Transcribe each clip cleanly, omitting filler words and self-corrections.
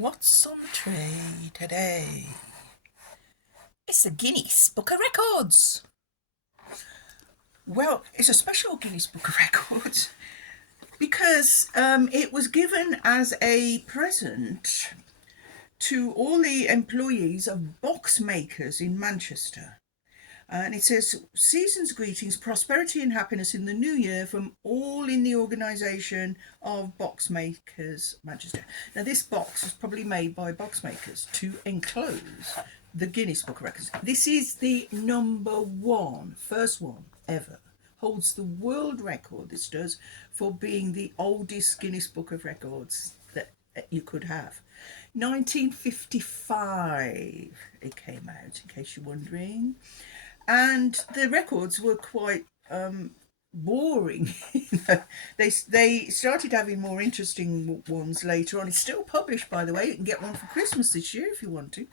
What's on the tray today? It's the Guinness Book of Records. Well, it's a special Guinness Book of Records because it was given as a present to all the employees of box makers in Manchester. And it says, season's greetings, prosperity and happiness in the new year from all in the organisation of box makers, Manchester. Now, this box was probably made by box makers to enclose the Guinness Book of Records. This is the first one ever. Holds the world record, this does, for being the oldest Guinness Book of Records that you could have. 1955 it came out, in case you're wondering. And the records were quite boring. They started having more interesting ones later on. It's still published, by the way. You can get one for Christmas this year if you want to.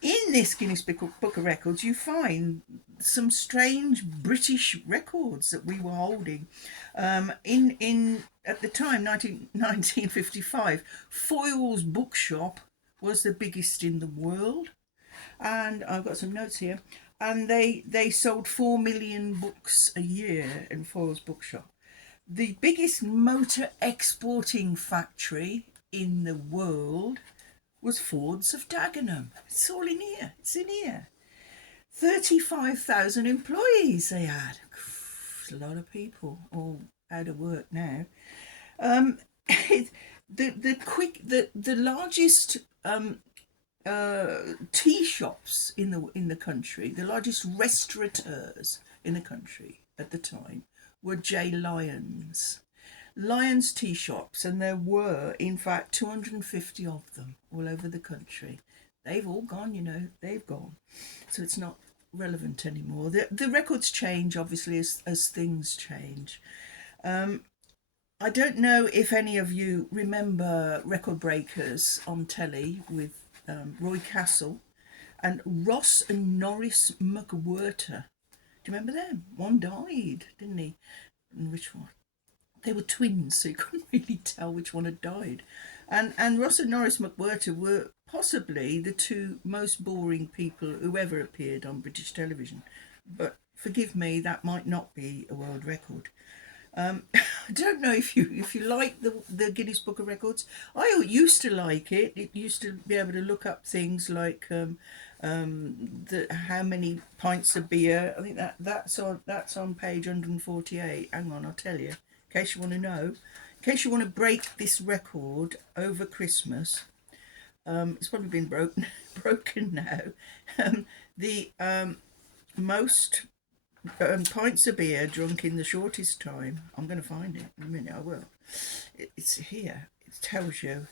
In this Guinness Book of Records, you find some strange British records that we were holding. In at the time, 1955, Foyle's bookshop was the biggest in the world. And I've got some notes here. And they sold 4 million books a year in Foyle's bookshop. The biggest motor exporting factory in the world was Ford's of Dagenham. It's all in here. It's in here. 35,000 employees they had. A lot of people all out of work now. The largest tea shops in the country, the largest restaurateurs in the country at the time were J. Lyons tea shops, and there were in fact 250 of them all over the country. They've all gone, they've gone, so it's not relevant anymore. The records change obviously as things change. I don't know if any of you remember Record Breakers on telly with Roy Castle and Ross and Norris McWhirter. Do you remember them? One died, didn't he? And which one? They were twins, so you couldn't really tell which one had died. And Ross and Norris McWhirter were possibly the two most boring people who ever appeared on British television. But forgive me, that might not be a world record. I don't know if you like the Guinness Book of Records. I used to like it. It used to be able to look up things like how many pints of beer. I think that's on page 148. Hang on, I'll tell you. In case you want to know, in case you want to break this record over Christmas. It's probably been broken now. The most pints of beer drunk in the shortest time. I'm going to find it in a minute. I will. It's here. It tells you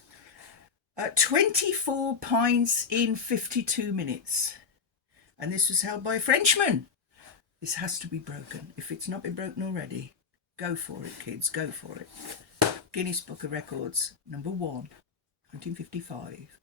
24 pints in 52 minutes, and this was held by a Frenchman. This has to be broken. If it's not been broken already, go for it, kids. Go for it. Guinness Book of Records, number 1, 1955.